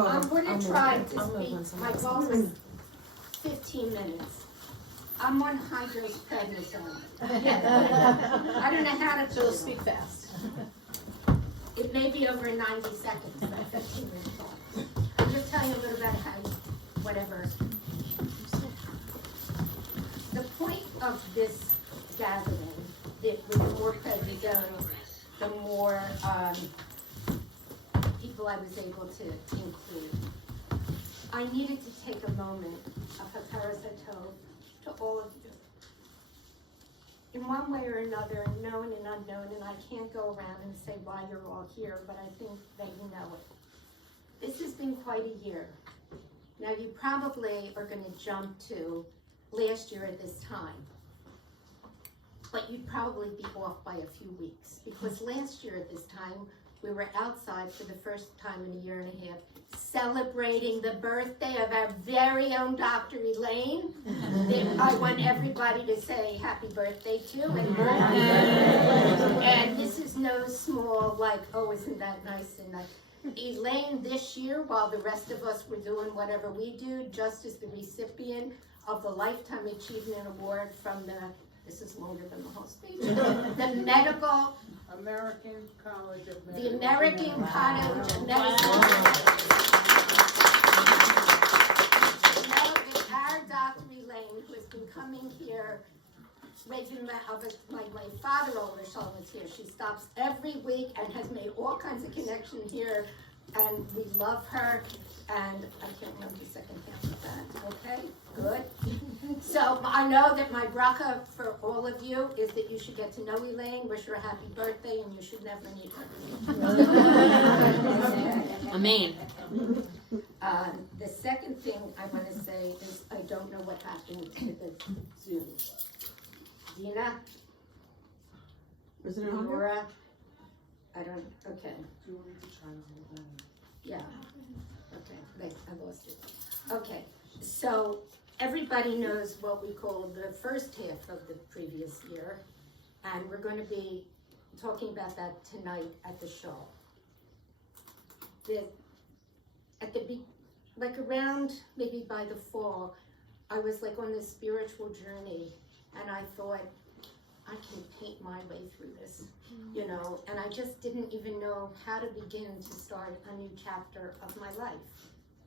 I'm gonna try to speak, my goal is 15 minutes. I'm on hydrosprednisone. I don't know how to Speak fast. It may be over 90 seconds, but 15 minutes long. I'll just tell you a little about how, whatever. The point of this gathering, with the more prednisone, the more people I was able to include. I needed to take a moment of Hakaras Hatov to all of you. In one way or another, known and unknown, and I can't go around and say why you're all here, but I think that you know it. This has been quite a year. Now you probably are going to jump to last year at this time, but you'd probably be off by a few weeks, because last year at this time, we were outside for the first time in a year and a half, celebrating the birthday of our very own Dr. Elaine. I want everybody to say happy birthday to, and this is no small, like, oh, isn't that nice and nice. Elaine this year, while the rest of us were doing whatever we do, just as the recipient of the Lifetime Achievement Award from the, this is longer than the whole speech, the Medical American College of the Medicine. American College of Medicine. Know that our Dr. Elaine, who has been coming here, my father older son was here. She stops every week and has made all kinds of connections here, and we love her. And I can't remember the second half of that. Okay, good. So I know that my bracha for all of you is that you should get to know Elaine, wish her a happy birthday, and you should never meet her. Amen. The second thing I want to say is I don't know what happened to the Zoom. Dina? Was it on? Laura? I don't, okay. Do you want me to try to hold on? Yeah, okay, I lost it. Okay, so everybody knows what we call the first half of the previous year, and we're going to be talking about that tonight at the show. Like around maybe by the fall, I was like on this spiritual journey, and I thought, I can paint my way through this, you know, and I just didn't even know how to begin to start a new chapter of my life,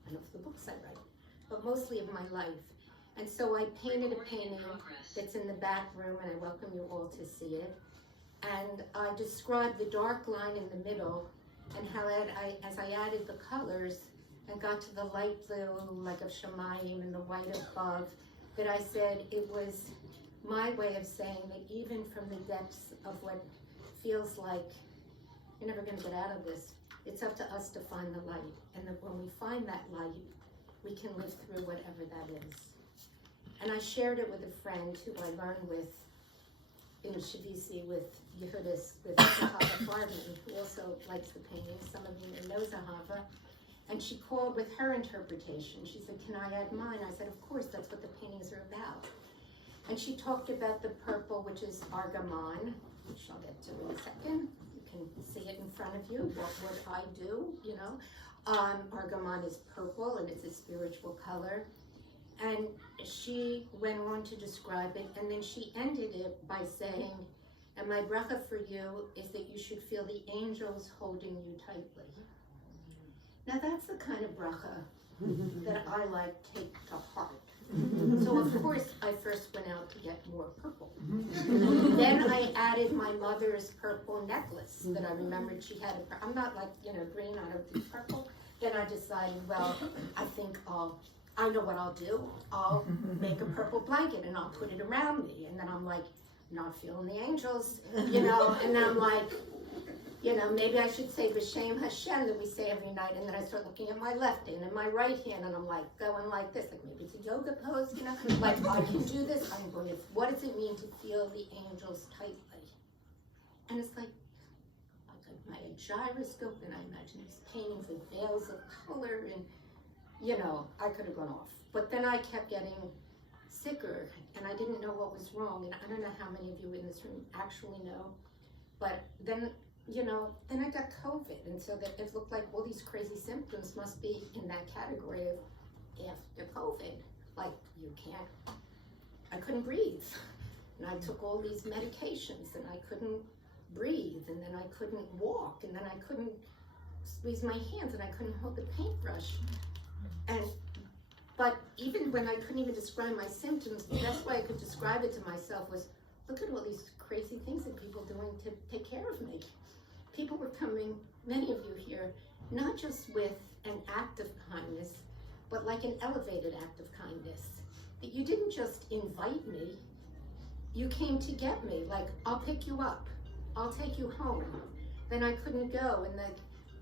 and of the books I write, but mostly of my life. And so I painted a painting that's in the back room, and I welcome you all to see it. And I described the dark line in the middle, and how as I added the colors and got to the light blue, like of Shemayim, and the white above, that I said it was my way of saying that even from the depths of what feels like you're never going to get out of this, it's up to us to find the light. And that when we find that light, we can live through whatever that is. And I shared it with a friend who I learned with in Shavisi with Yehudis, with Zahava Farman, who also likes the painting. Some of you know Zahava. And she called with her interpretation. She said, can I add mine? I said, of course, that's what the paintings are about. And she talked about the purple, which is Argamon, which I'll get to in a second. You can see it in front of you, what I do, you know. Argamon is purple, and it's a spiritual color. And she went on to describe it, and then she ended it by saying, and my bracha for you is that you should feel the angels holding you tightly. Now that's the kind of bracha that I like take to heart. So of course I first went out to get more purple. Then I added my mother's purple necklace that I remembered she had. I'm not like, you know, green, I don't do purple. Then I decided, well, I think I know what I'll do. I'll make a purple blanket and I'll put it around me. And then I'm like, not feeling the angels, you know, and then I'm like, you know, maybe I should say B'Shem Hashem that we say every night, and then I start looking at my left hand and my right hand, and I'm like going like this, like maybe it's a yoga pose, you know, like I can do this, I'm going to, what does it mean to feel the angels tightly? And it's like my gyroscope, and I imagine these paintings with veils of color, and, you know, I could have gone off. But then I kept getting sicker, and I didn't know what was wrong, and I don't know how many of you in this room actually know, but then you know, then I got COVID, and so that it looked like all these crazy symptoms must be in that category of after COVID. Like, I couldn't breathe. And I took all these medications, and I couldn't breathe, and then I couldn't walk, and then I couldn't squeeze my hands, and I couldn't hold the paintbrush. But even when I couldn't even describe my symptoms, the best way I could describe it to myself was, look at all these crazy things that people are doing to take care of me. People were coming, many of you here, not just with an act of kindness, but like an elevated act of kindness. That you didn't just invite me, you came to get me. Like, I'll pick you up, I'll take you home. Then I couldn't go, and the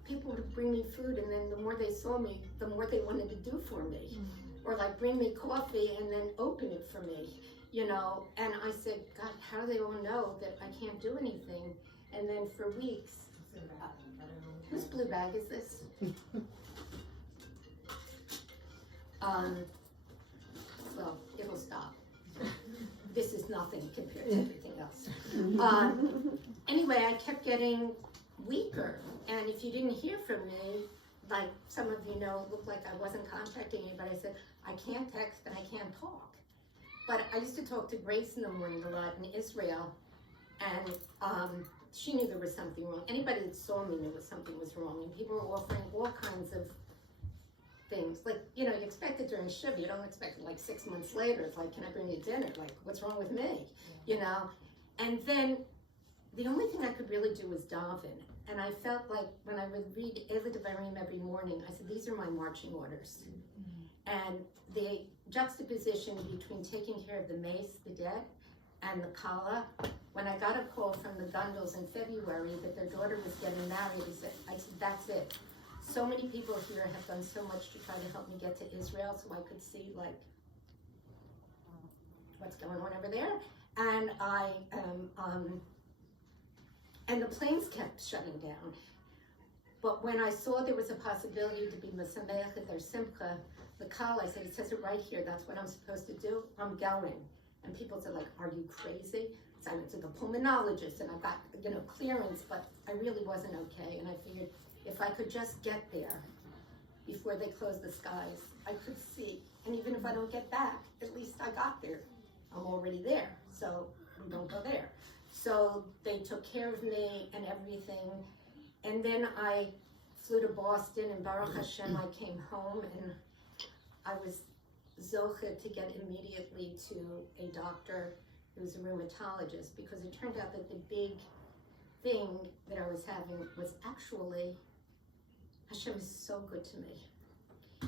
people would bring me food, and then the more they saw me, the more they wanted to do for me. Or like bring me coffee and then open it for me, you know. And I said, God, how do they all know that I can't do anything? And then for weeks, whose blue bag is this? Well, it'll stop. This is nothing compared to everything else. Anyway, I kept getting weaker, and if you didn't hear from me, like some of you know, it looked like I wasn't contacting anybody. I said, I can't text and I can't talk. But I used to talk to Grace in the morning a lot in Israel, and she knew there was something wrong. Anybody that saw me knew that something was wrong, and people were offering all kinds of things. Like, you know, you expect it during Shiva, you don't expect it like 6 months later. It's like, can I bring you dinner? Like, what's wrong with me? You know? And then the only thing I could really do was daven. And I felt like when I would read Eila Devarim every morning, I said, these are my marching orders. And the juxtaposition between taking care of the mace, the dead, and the kala, when I got a call from the Gundels in February that their daughter was getting married, I said, that's it. So many people here have done so much to try to help me get to Israel so I could see, like, what's going on over there. And and the planes kept shutting down. But when I saw there was a possibility to be Mesameach at their Simcha, the Kal, I said, it says it right here, that's what I'm supposed to do, I'm going. And people said, like, are you crazy? So I went to the pulmonologist and I got, you know, clearance, but I really wasn't okay. And I figured if I could just get there before they closed the skies, I could see. And even if I don't get back, at least I got there. I'm already there, so we don't go there. So they took care of me and everything. And then I flew to Boston, and Baruch Hashem, I came home, and I was zocheh to get immediately to a doctor who's a rheumatologist, because it turned out that the big thing that I was having was actually, Hashem is so good to me.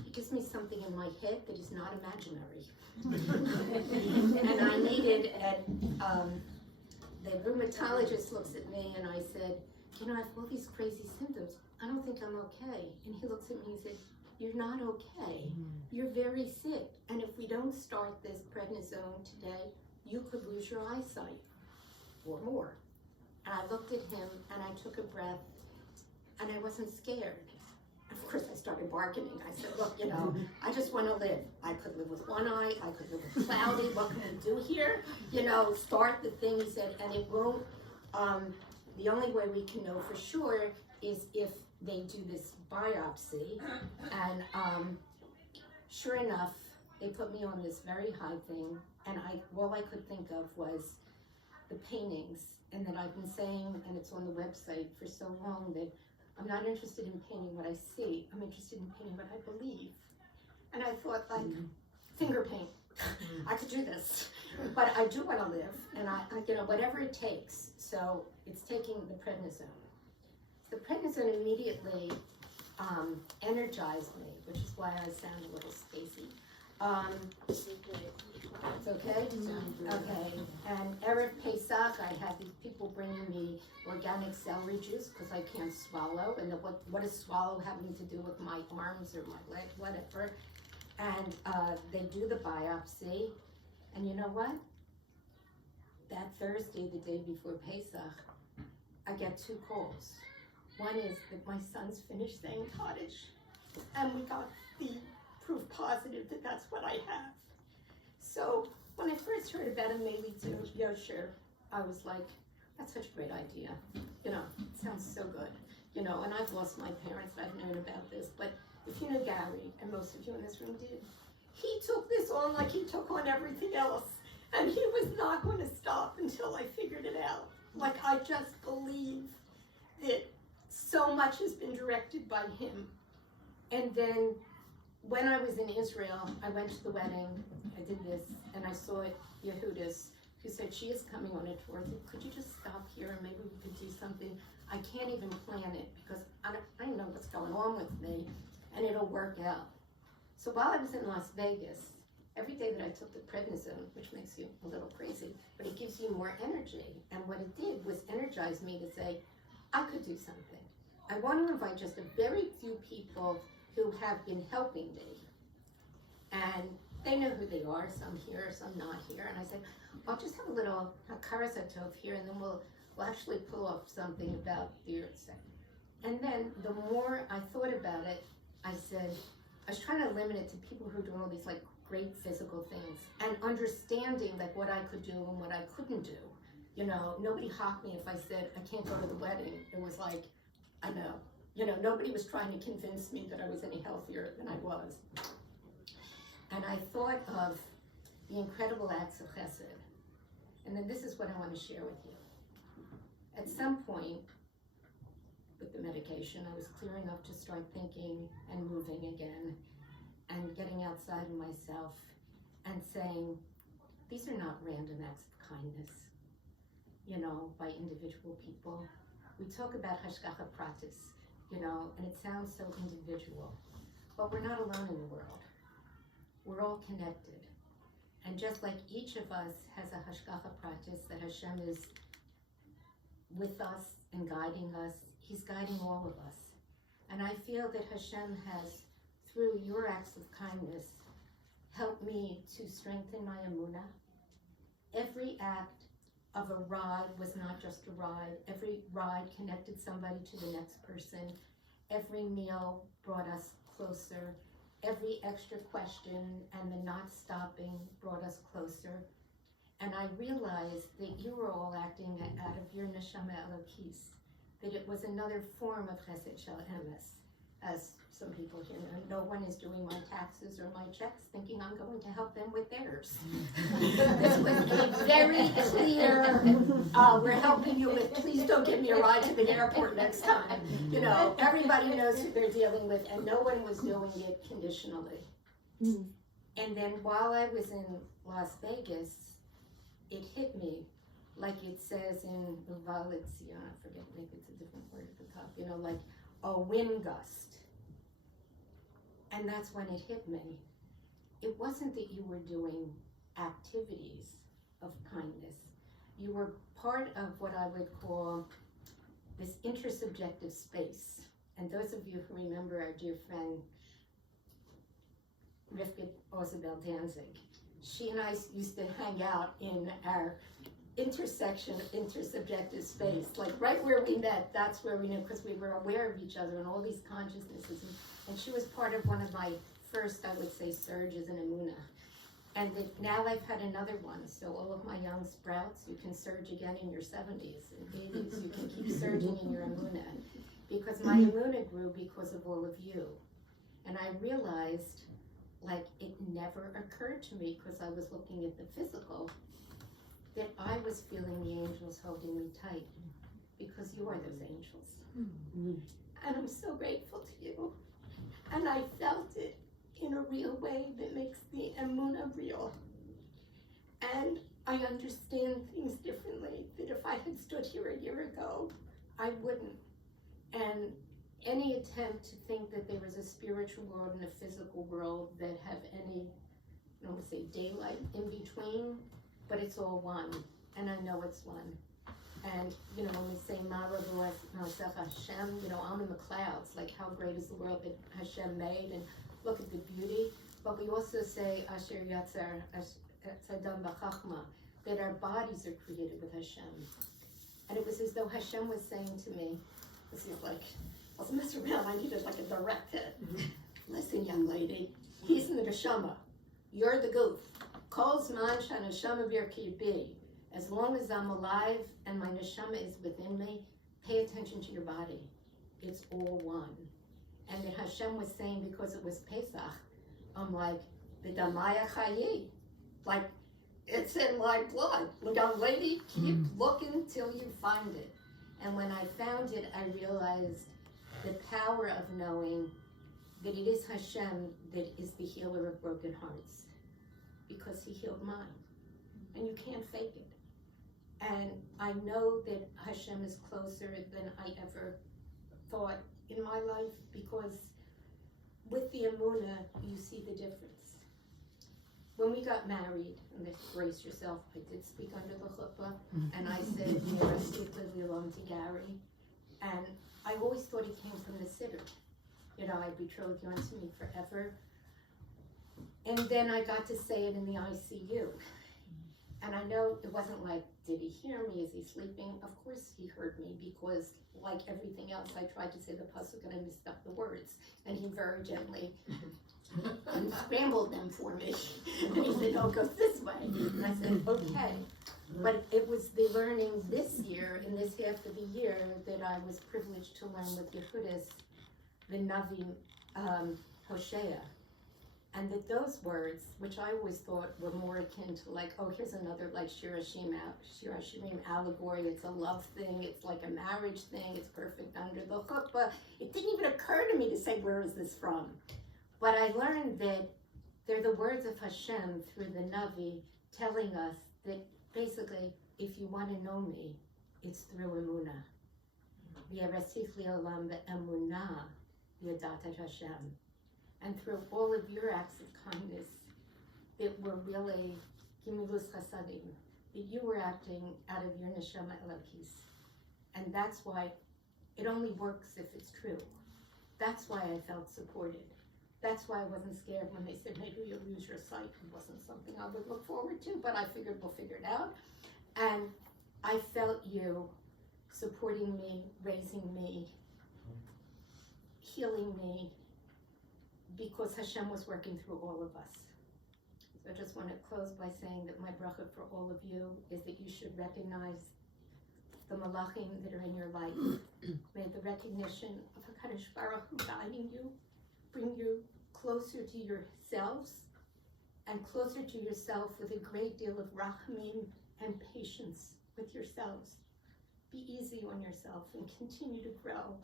He gives me something in my head that is not imaginary. And I needed, and the rheumatologist looks at me and I said, you know, I have all these crazy symptoms. I don't think I'm okay. And he looks at me and said, you're not okay. You're very sick. And if we don't start this prednisone today, you could lose your eyesight or more. And I looked at him and I took a breath and I wasn't scared. Of course, I started bargaining. I said, look, you know, I just want to live. I could live with one eye. I could live with cloudy. What can we do here? You know, start the thing. He said, and it won't, the only way we can know for sure is if they do this biopsy. And sure enough, they put me on this very high thing. And all I could think of was the paintings. And that I've been saying, and it's on the website for so long, that I'm not interested in painting what I see. I'm interested in painting what I believe. And I thought, like, finger paint. I could do this. But I do want to live, and I you know, whatever it takes. So it's taking the prednisone. The prednisone immediately energized me, which is why I sound a little spacey. It's okay? Okay. And Erev Pesach, I had these people bringing me organic celery juice because I can't swallow. And what is swallow having to do with my arms or my leg, whatever. And they do the biopsy. And you know what? That Thursday, the day before Pesach, I get 2 calls. One is that my son's finished staying cottage. And we got the proof positive that that's what I have. So when I first heard about a Melitza Yosher, I was like, that's such a great idea. You know, it sounds so good. You know, and I've lost my parents, I've known about this, but if you know Gary, and most of you in this room did, he took this on like he took on everything else. And he was not going to stop until I figured it out. Like, I just believe that so much has been directed by him. And then when I was in Israel, I went to the wedding, I did this, and I saw Yehudis, who said, she is coming on a tour. I said, could you just stop here and maybe we could do something? I can't even plan it because I don't know what's going on with me, and it'll work out. So while I was in Las Vegas, every day that I took the prednisone, which makes you a little crazy, but it gives you more energy. And what it did was energize me to say, I could do something. I want to invite just a very few people who have been helping me. And they know who they are, some here, some not here. And I said, I'll just have a little karazatov here, and then we'll actually pull off something about the Yurtzeh. And then the more I thought about it, I said, I was trying to limit it to people who are doing all these like great physical things and understanding like what I could do and what I couldn't do. You know, nobody hocked me if I said I can't go to the wedding. It was like, I know. You know, nobody was trying to convince me that I was any healthier than I was. And I thought of the incredible acts of chesed. And then this is what I want to share with you. At some point, with the medication, I was clear enough to start thinking and moving again and getting outside of myself and saying, these are not random acts of kindness, you know, by individual people. We talk about hashgacha pratis, you know, and it sounds so individual, but we're not alone in the world. We're all connected. And just like each of us has a hashgacha pratis, that Hashem is with us and guiding us, He's guiding all of us. And I feel that Hashem has, through your acts of kindness, helped me to strengthen my emunah. Every act of a ride was not just a ride. Every ride connected somebody to the next person. Every meal brought us closer. Every extra question and the not stopping brought us closer. And I realized that you were all acting out of your neshama elokis, that it was another form of chesed shel emes, as some people here know. No one is doing my taxes or my checks thinking I'm going to help them with theirs. This was a very clear, we're helping you with, please don't give me a ride to the airport next time. You know, everybody knows who they're dealing with, and no one was doing it conditionally. And then while I was in Las Vegas, it hit me, like it says in the Valitzia, I forget, maybe it's a different word at the top, you know, like a wind gust. And that's when it hit me. It wasn't that you were doing activities of kindness. You were part of what I would call this intersubjective space. And those of you who remember our dear friend, Rivka Ozabel Danzig, she and I used to hang out in our intersection of intersubjective space, like right where we met, that's where we knew, because we were aware of each other and all these consciousnesses. And she was part of one of my first, I would say, surges in emunah. And now I've had another one, so all of my young sprouts, you can surge again in your 70s, and babies, you can keep surging in your emunah. Because my emunah grew because of all of you. And I realized, like, it never occurred to me, because I was looking at the physical, that I was feeling the angels holding me tight, because you are those angels. And I'm so grateful to you. And I felt it in a real way that makes the emunah real. And I understand things differently, that if I had stood here a year ago, I wouldn't. And any attempt to think that there was a spiritual world and a physical world that have any, I don't want to say daylight in between, but it's all one, and I know it's one. And, you know, when we say Ma'arav Hashem, you know, I'm in the clouds, like how great is the world that Hashem made, and look at the beauty. But we also say Asher Yatzar Tzadam B'Chachma, that our bodies are created with Hashem. And it was as though Hashem was saying to me, this is like, let's mess around, I needed like a direct hit. Listen, young lady, he's in the neshama, you're the goof. Kol zman shaneshama bir kibi, As long as I'm alive and my neshama is within me, pay attention to your body. It's all one. And that Hashem was saying, because it was Pesach, I'm like, V'damaya chayi. Like, it's in my blood. Young lady, keep looking till you find it. And when I found it, I realized the power of knowing that it is Hashem that is the healer of broken hearts. Because he healed mine. And you can't fake it. And I know that Hashem is closer than I ever thought in my life, because with the Emunah, you see the difference. When we got married, and brace yourself, I did speak under the chuppah, and I said, "Mira, speak Lilom to Gary," and I always thought it came from the siddur. You know, I betrothed you unto me forever. And then I got to say it in the ICU. And I know it wasn't like, did he hear me? Is he sleeping? Of course he heard me, because like everything else, I tried to say the pasuk and I messed up the words. And he very gently unscrambled them for me. And he said, no, it goes this way. And I said, okay. But it was the learning this year, in this half of the year, that I was privileged to learn with Yehudis, the Navi Hosea. And that those words, which I always thought were more akin to like, oh, here's another like Shir Hashirim allegory, it's a love thing, it's like a marriage thing, it's perfect under the chuppah. It didn't even occur to me to say, where is this from? But I learned that they're the words of Hashem through the Navi telling us that basically, if you want to know me, it's through Emunah. V'yarasif li'olam be'emunah v'yadat Hashem. And through all of your acts of kindness, that were really gimilus chasadim, that you were acting out of your neshama elokis. And that's why it only works if it's true. That's why I felt supported. That's why I wasn't scared when they said, maybe you'll lose your sight. It wasn't something I would look forward to, but I figured we'll figure it out. And I felt you supporting me, raising me, healing me, because Hashem was working through all of us. So I just want to close by saying that my bracha for all of you is that you should recognize the malachim that are in your life. May the recognition of HaKadosh Baruch Hu guiding you bring you closer to yourselves, and closer to yourself with a great deal of rachamim and patience with yourselves. Be easy on yourself and continue to grow.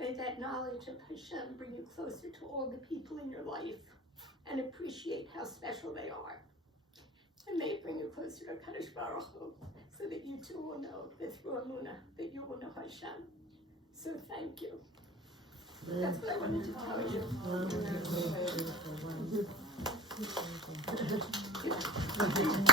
May that knowledge of Hashem bring you closer to all the people in your life and appreciate how special they are. And may it bring you closer to Kadosh Baruch Hu, so that you too will know that through Emunah, that you will know Hashem. So thank you. That's what I wanted to tell you.